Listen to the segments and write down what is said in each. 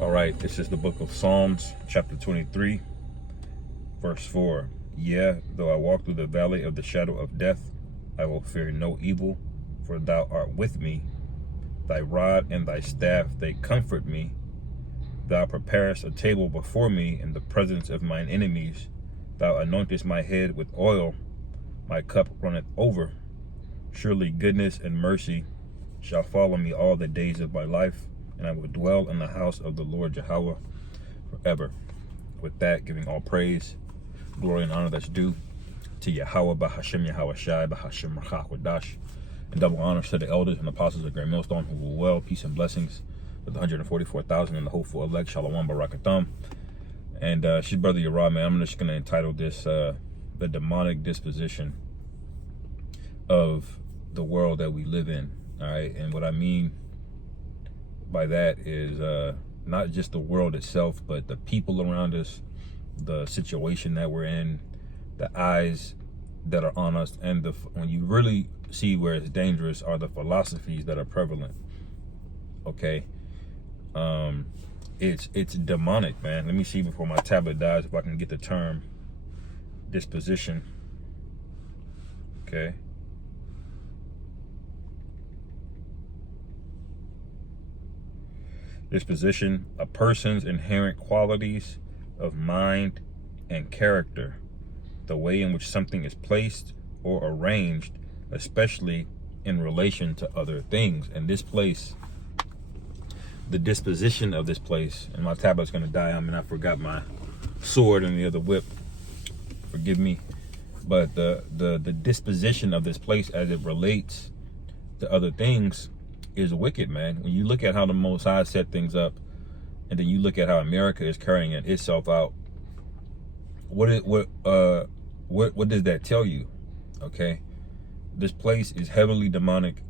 All right, this is the book of Psalms, chapter 23, verse 4. Yeah, though I walk through the valley of the shadow of death, I will fear no evil, for thou art with me. Thy rod and thy staff, they comfort me. Thou preparest a table before me in the presence of mine enemies. Thou anointest my head with oil, my cup runneth over. Surely goodness and mercy shall follow me all the days of my life, and I will dwell in the house of the Lord Yahweh forever. With that, giving all praise, glory, and honor that's due to Yahweh, Bahashem Yahweh Shai, Bahashem Rachach Wadash, and double honors to the elders and apostles of Great Millstone who will well, peace and blessings with the 144,000 and the hopeful elect, Shalom Barakatham. And she's Brother Yerah, man. I'm just going to entitle this the demonic disposition of the world that we live in. All right, and what I mean by that is not just the world itself, but the people around us, the situation that we're in, the eyes that are on us, and when you really see where it's dangerous are the philosophies that are prevalent. Okay, it's demonic, man. Let me see before my tablet dies if I can get the term disposition. Okay. Disposition, a person's inherent qualities of mind and character, the way in which something is placed or arranged, especially in relation to other things. And this place, the disposition of this place, and my tablet's gonna die. I mean, I forgot my sword and the other whip. Forgive me. But the disposition of this place as it relates to other things is wicked, man. When you look at how the Most High set things up, and then you look at how America is carrying itself out, what does that tell you? Okay, this place is heavily demonic,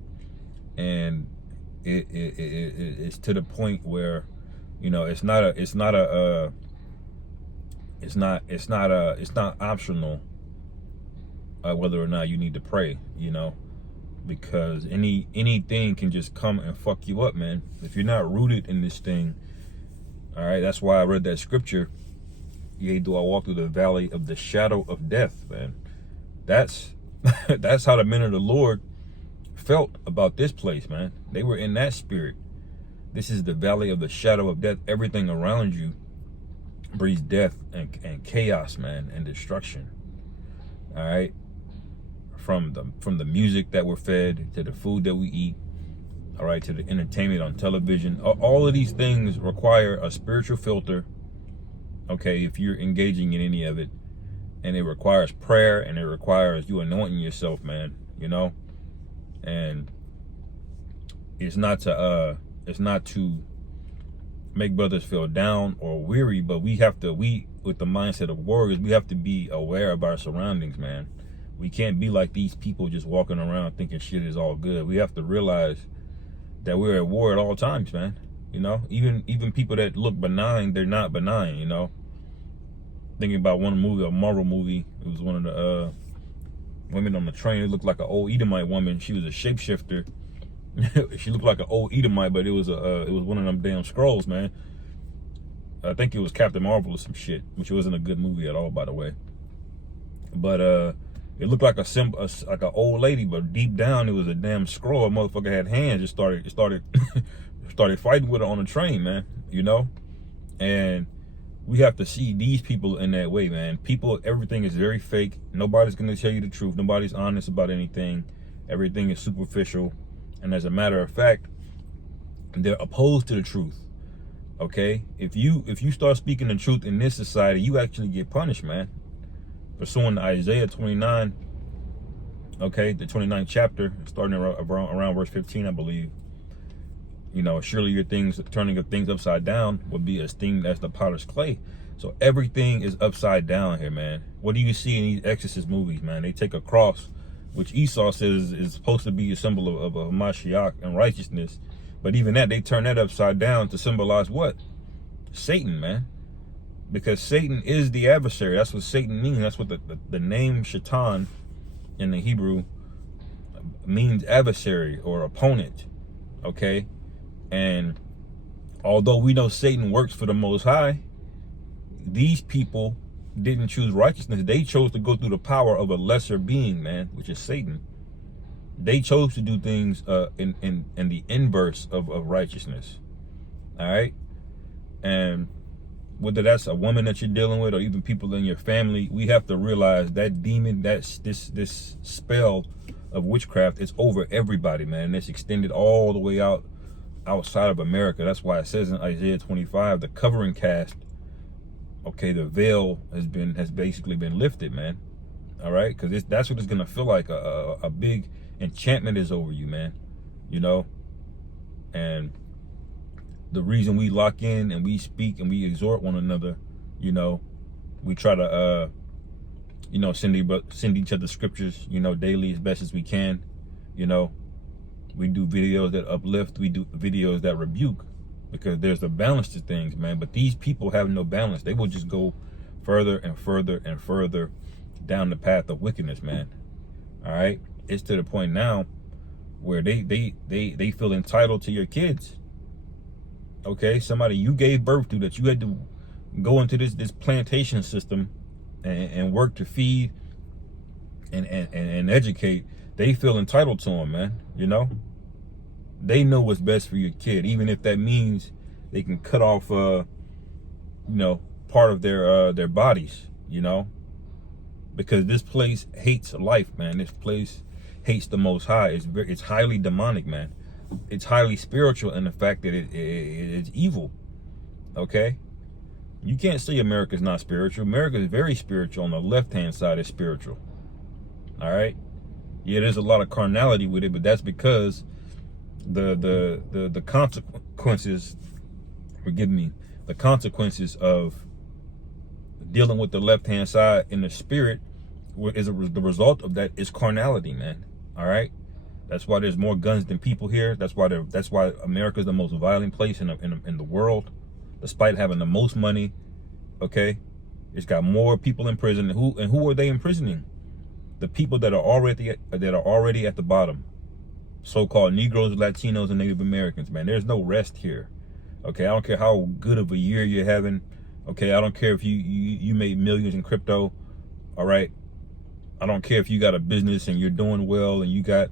and it's to the point where, you know, it's not optional whether or not you need to pray, you know, because anything can just come and fuck you up, man, if you're not rooted in this thing. All right, that's why I read that scripture, yea, do I walk through the valley of the shadow of death, man. That's that's how the men of the Lord felt about this place, man. They were in that spirit. This is the valley of the shadow of death. Everything around you breeds death and chaos, man, and destruction. All right, from the music that we're fed, to the food that we eat, all right, to the entertainment on television. All of these things require a spiritual filter, okay, if you're engaging in any of it. And it requires prayer, and it requires you anointing yourself, man, you know. And it's not to make brothers feel down or weary, but we with the mindset of warriors, we have to be aware of our surroundings, man. We can't be like these people just walking around thinking shit is all good. We have to realize that we're at war at all times, man. You know, even people that look benign, they're not benign, you know. Thinking about one movie, a Marvel movie. It was one of the women on the train. It looked like an old Edomite woman. She was a shapeshifter. She looked like an old Edomite, but it was one of them damn scrolls, man. I think it was Captain Marvel or some shit, which wasn't a good movie at all, by the way. But it looked like like an old lady, but deep down it was a damn scroll. A motherfucker had hands. Just started started fighting with her on the train, man. You know, and we have to see these people in that way, man. People, everything is very fake. Nobody's gonna tell you the truth. Nobody's honest about anything. Everything is superficial, and as a matter of fact, they're opposed to the truth. Okay, if you start speaking the truth in this society, you actually get punished, man. Pursuing Isaiah 29, okay, the 29th chapter, starting around verse 15, I believe. You know, surely your turning of things upside down would be esteemed as the potter's clay. So everything is upside down here, man. What do you see in these Exorcist movies, man? They take a cross, which Esau says is supposed to be a symbol of a Mashiach and righteousness. But even that, they turn that upside down to symbolize what? Satan, man. Because Satan is the adversary. That's what Satan means. That's what the name Shaitan in the Hebrew means, adversary or opponent. Okay? And Although we know Satan works for the Most High, these people didn't choose righteousness. They chose to go through the power of a lesser being, man, which is Satan. They chose to do things in the inverse of righteousness. All right. And whether that's a woman that you're dealing with or even people in your family, we have to realize that demon, this spell of witchcraft is over everybody, man. And it's extended all the way outside of America. That's why it says in Isaiah 25, the covering cast, okay, the veil has basically been lifted, man. All right, because that's what it's gonna feel like. A big enchantment is over you, man. You know, and the reason we lock in and we speak and we exhort one another, you know, we try to you know, send each other scriptures, you know, daily as best as we can. You know, we do videos that uplift, we do videos that rebuke, because there's a balance to things, man. But these people have no balance. They will just go further and further and further down the path of wickedness, man. All right, it's to the point now where they feel entitled to your kids. Okay, somebody you gave birth to, that you had to go into this plantation system and work to feed and educate. They feel entitled to them, man. You know, they know what's best for your kid, even if that means they can cut off you know, part of their bodies, you know, because this place hates life, man. This place hates the Most High. It's highly demonic, man. It's highly spiritual in the fact that it's evil. Okay, you can't say America's not spiritual. America is very spiritual. On the left-hand side is spiritual. All right, yeah, there's a lot of carnality with it, but that's because the consequences, forgive me, the consequences of dealing with the left-hand side in the spirit the result of that is carnality, man. All right, that's why there's more guns than people here. That's why America is the most violent place in the world, despite having the most money. Okay, it's got more people in prison. Who are they imprisoning? The people that are already at the bottom, so-called Negroes, Latinos, and Native Americans. Man, there's no rest here. Okay, I don't care how good of a year you're having. Okay, I don't care if you made millions in crypto. All right, I don't care if you got a business and you're doing well and you got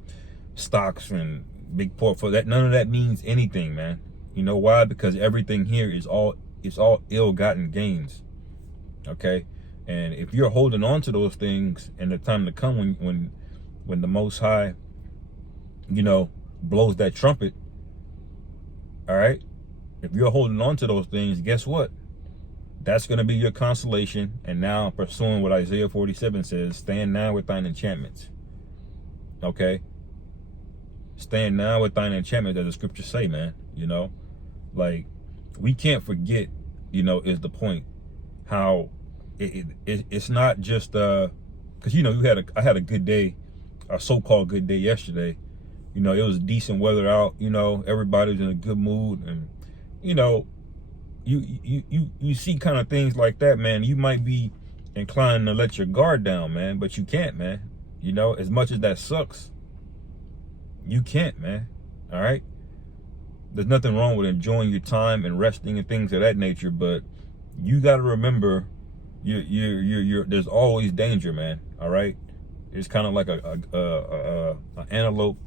stocks and big portfolio. That none of that means anything, man. You know why? Because everything here is all ill-gotten gains. Okay, and if you're holding on to those things, and the time to come when the Most High, you know, blows that trumpet, all right, if you're holding on to those things, guess what? That's going to be your consolation. And now, pursuing what Isaiah 47 says, stand now with thine enchantments. Okay, stand now with thine enchantments, as the scriptures say, man. You know, like, we can't forget, you know, is the point, how it's not just because, you know, I had a good day, a so-called good day yesterday. You know, it was decent weather out. You know, everybody was in a good mood, and you know, you see kind of things like that, man. You might be inclined to let your guard down, man, but you can't, man. You know, as much as that sucks, you can't, man. All right, there's nothing wrong with enjoying your time and resting and things of that nature, but you got to remember, there's always danger, man. All right, it's kind of like a antelope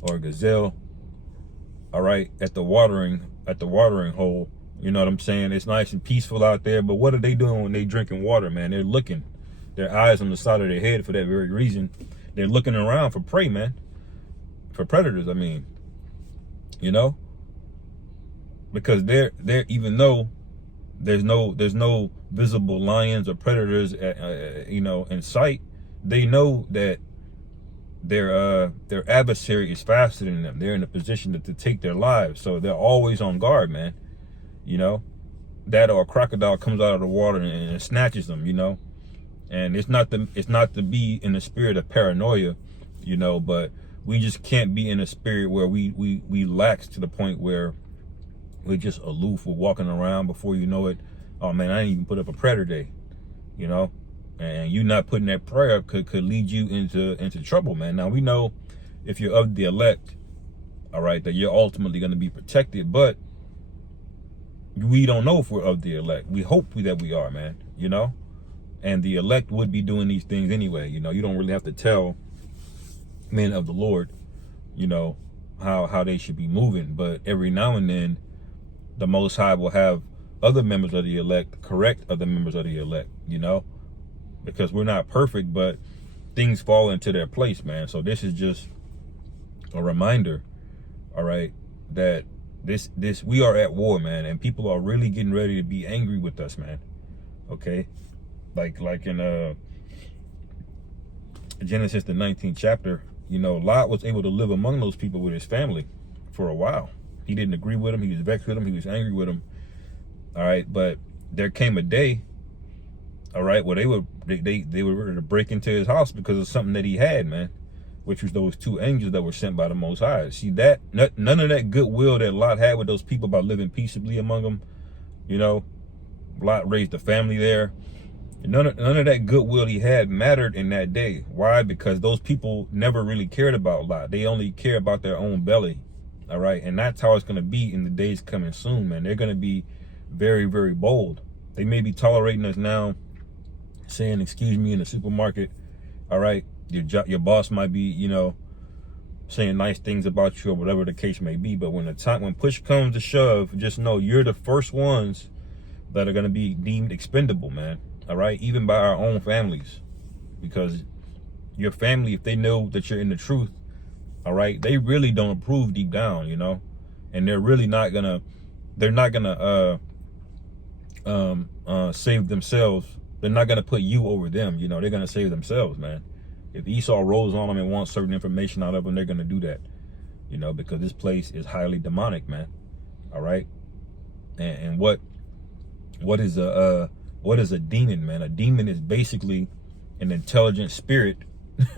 or a gazelle, all right, at the watering hole. You know what I'm saying? It's nice and peaceful out there, but what are they doing when they drinking water, man? They're looking, their eyes on the side of their head. For that very reason, they're looking around for prey, man, for predators, I mean, you know, because they're even though there's no visible lions or predators you know, in sight, they know that their adversary is faster than them. They're in a position to take their lives, so they're always on guard, man. You know, that or a crocodile comes out of the water and snatches them, you know. And it's not to be in the spirit of paranoia, you know, but we just can't be in a spirit where we lax to the point where we're just aloof. We're walking around, before you know it, oh man, I didn't even put up a prayer today, you know. And you not putting that prayer could lead you into trouble, man. Now, we know if you're of the elect, all right, that you're ultimately going to be protected. But we don't know if we're of the elect. We hope that we are, man, you know? And the elect would be doing these things anyway. You know, you don't really have to tell men of the Lord, you know, how they should be moving. But every now and then, the Most High will have other members of the elect correct other members of the elect, you know? Because we're not perfect, but things fall into their place, man. So this is just a reminder, all right, that this we are at war, man, and people are really getting ready to be angry with us, man. Okay, like in Genesis the 19th chapter, you know, Lot was able to live among those people with his family for a while. He didn't agree with them, he was vexed with them, he was angry with them, all right. But there came a day, all right, where they were ready to break into his house because of something that he had, man, which was those two angels that were sent by the Most High. See, that none of that goodwill that Lot had with those people about living peaceably among them, you know, Lot raised a family there. None of that goodwill he had mattered in that day. Why? Because those people never really cared about Lot. They only care about their own belly, all right? And that's how it's going to be in the days coming soon, man. They're going to be very, very bold. They may be tolerating us now, saying, excuse me, in the supermarket, all right? Your boss might be, you know, saying nice things about you or whatever the case may be. But when push comes to shove, just know you're the first ones that are going to be deemed expendable, man. All right, even by our own families, because your family, if they know that you're in the truth, all right, they really don't approve deep down, you know, and they're really not gonna, save themselves. They're not gonna put you over them, you know. They're gonna save themselves, man. If Esau rolls on them and wants certain information out of them, they're gonna do that, you know, because this place is highly demonic, man. All right, and what is a demon, man? A demon is basically an intelligent spirit,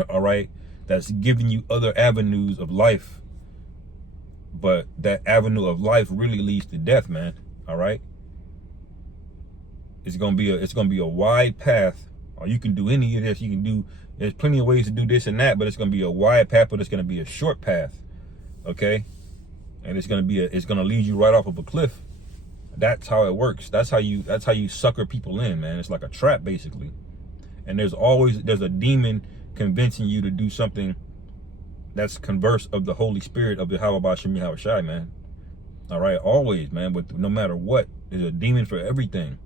all right, that's giving you other avenues of life. But that avenue of life really leads to death, man. All right. It's gonna be a wide path, or you can do any of this. There's plenty of ways to do this and that, but it's gonna be a wide path, but it's gonna be a short path. Okay. And it's gonna lead you right off of a cliff. That's how it works. That's how you sucker people in, man. It's like a trap, basically. And there's a demon convincing you to do something that's converse of the Holy Spirit of the Yahweh Shai, man. All right, always, man. But no matter what, there's a demon for everything.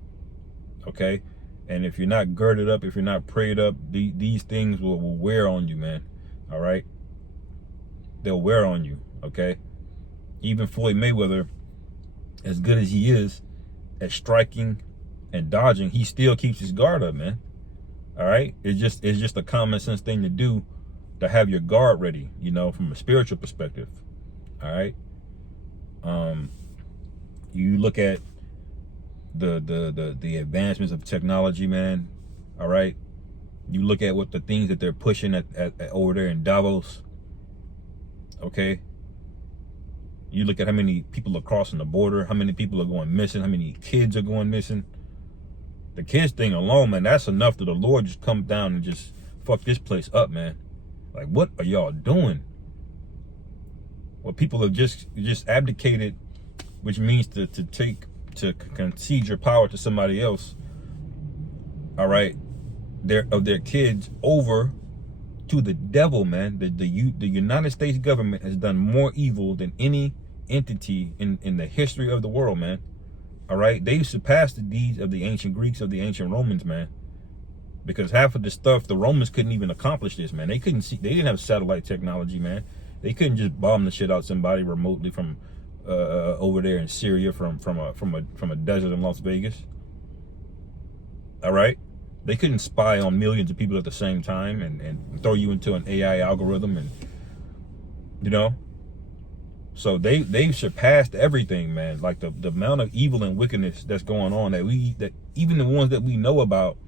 Okay, and if you're not girded up, if you're not prayed up, these things will wear on you, man. All right, they'll wear on you. Okay, even Floyd Mayweather, as good as he is at striking and dodging, he still keeps his guard up, man. All right, it's just a common sense thing to do, to have your guard ready, you know, from a spiritual perspective. All right. You look at the advancements of technology, man. All right. You look at what the things that they're pushing at over there in Davos. Okay. You look at how many people are crossing the border, how many people are going missing, how many kids are going missing. The kids thing alone, man, that's enough that the Lord just come down and just fuck this place up, man. Like, what are y'all doing? Well, people have just abdicated, which means to concede your power to somebody else. All right, their kids over to the devil, man. The United States government has done more evil than any entity in the history of the world, man. All right, they've surpassed the deeds of the ancient Greeks, of the ancient Romans, man. Because half of the stuff, the Romans couldn't even accomplish this, man. They didn't have satellite technology, man. They couldn't just bomb the shit out somebody remotely from over there in Syria from a desert in Las Vegas. All right, they couldn't spy on millions of people at the same time and throw you into an AI algorithm, and you know. So they've surpassed everything, man. Like the amount of evil and wickedness that's going on, that even the ones that we know about,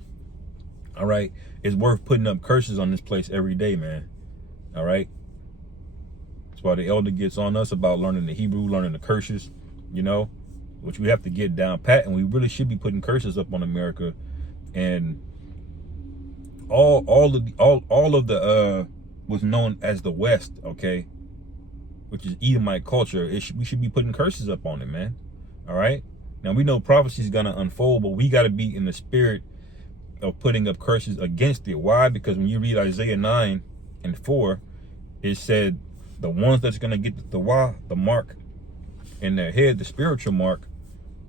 all right, is worth putting up curses on this place every day, man. All right. That's why the elder gets on us about learning the Hebrew, learning the curses, you know, which we have to get down pat, and we really should be putting curses up on America. And all of the was known as the West, okay, which is Edomite culture. We should be putting curses up on it, man. All right. Now we know prophecy is gonna unfold, but we got to be in the spirit of putting up curses against it. Why? Because when you read Isaiah 9:4, it said the ones that's gonna get the mark in their head, the spiritual mark,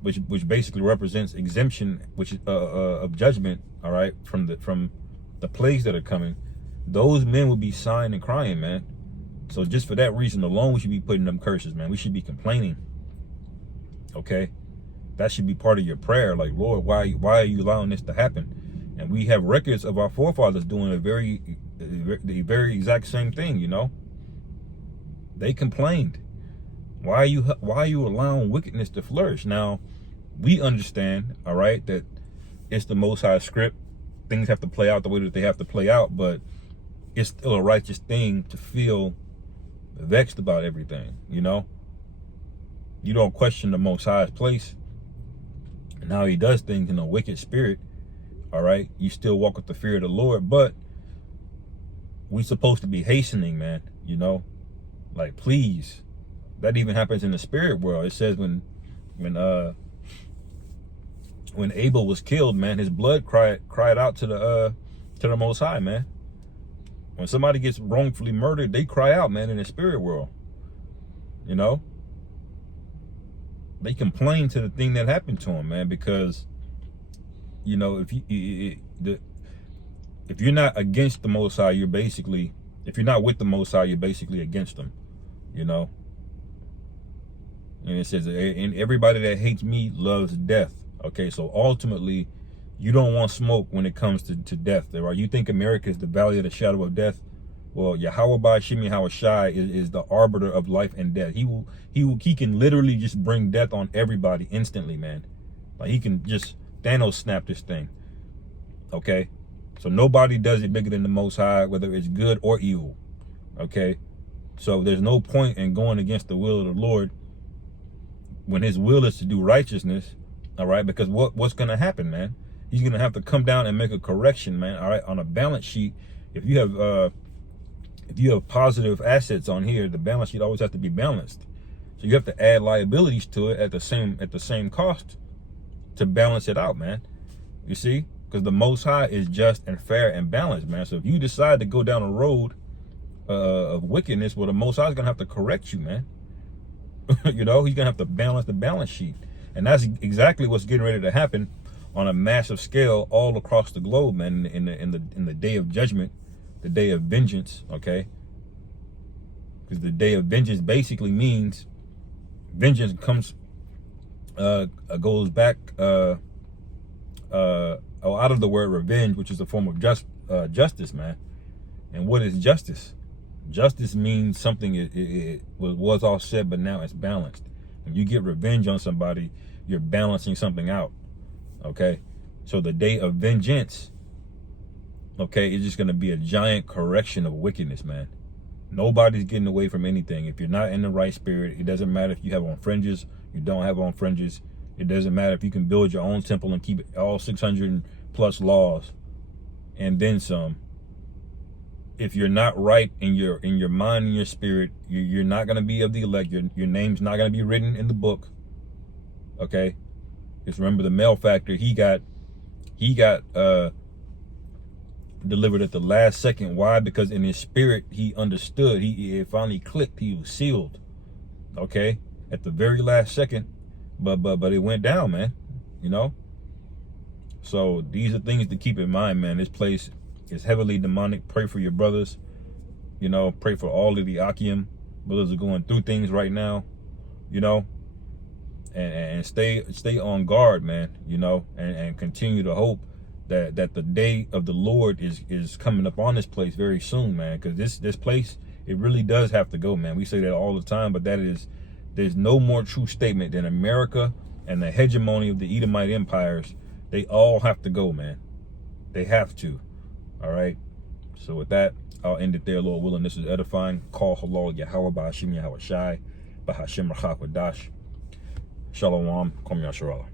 which basically represents exemption, which is of judgment. All right, from the plagues that are coming, those men will be sighing and crying, man. So just for that reason alone, we should be putting them curses, man. We should be complaining. Okay, that should be part of your prayer. Like, Lord, why are you allowing this to happen? And we have records of our forefathers doing the very exact same thing. You know, they complained. Why are you allowing wickedness to flourish? Now, we understand, all right, that it's the Most High script. Things have to play out the way that they have to play out, but it's still a righteous thing to feel vexed about everything. You know, you don't question the Most High's place and how he does things in a wicked spirit. All right, you still walk with the fear of the Lord, but we supposed to be hastening, man. You know, like, please. That even happens in the spirit world. It says when Abel was killed, man, his blood cried out to the Most High, man. When somebody gets wrongfully murdered, they cry out, man, in the spirit world. You know, they complain to the thing that happened to them, man, because, you know, if you're not against the Most High, if you're not with the Most High, you're basically against them. You know. And it says, and everybody that hates me loves death. Okay, so ultimately, you don't want smoke when it comes to death. Right? You think America is the valley of the shadow of death? Well, Yahweh Ba'ashim Yahweh Shai is the arbiter of life and death. He can literally just bring death on everybody instantly, man. Like, he can just Thanos snap this thing. Okay, so nobody does it bigger than the Most High, whether it's good or evil. Okay, so there's no point in going against the will of the Lord when his will is to do righteousness. All right, because what's going to happen, man? He's going to have to come down and make a correction, man. All right, on a balance sheet, if you have positive assets on here, the balance sheet always has to be balanced. So you have to add liabilities to it at the same cost to balance it out, man. You see, because the Most High is just and fair and balanced, man. So if you decide to go down a road of wickedness, well, the Most High is going to have to correct you, man. You know, he's gonna have to balance the balance sheet, and that's exactly what's getting ready to happen on a massive scale all across the globe, man. In the day of judgment, the day of vengeance. Okay, because the day of vengeance basically means vengeance goes back out of the word revenge, which is a form of justice, man. And what is justice? Justice means something it was all said, but now it's balanced. When you get revenge on somebody, you're balancing something out. Okay, so the day of vengeance, okay, is just going to be a giant correction of wickedness, man. Nobody's getting away from anything. If you're not in the right spirit, it doesn't matter if you have on fringes, you don't have on fringes. It doesn't matter if you can build your own temple and keep all 600 plus laws and then some. If you're not right in your mind and your spirit, you're not gonna be of the elect. Your name's not gonna be written in the book. Okay, just remember the male factor. He got delivered at the last second. Why? Because in his spirit he understood. It finally clicked. He was sealed. Okay, at the very last second, but it went down, man. You know. So these are things to keep in mind, man. This place is heavily demonic. Pray for your brothers. You know, pray for all of the Akim brothers are going through things right now. You know, and stay on guard, man. You know, and continue to hope that the day of the Lord is coming up on this place very soon, man. Because this place, it really does have to go, man. We say that all the time, but there's no more true statement than America and the hegemony of the Edomite empires. They all have to go, man. They have to. All right. So with that, I'll end it there, Lord willing. This is edifying. Call halal Yahweh Ba'ashim Yahweh Shai Ba'Hashem Rachak Wadash. Shalom. Kom Yasharallah.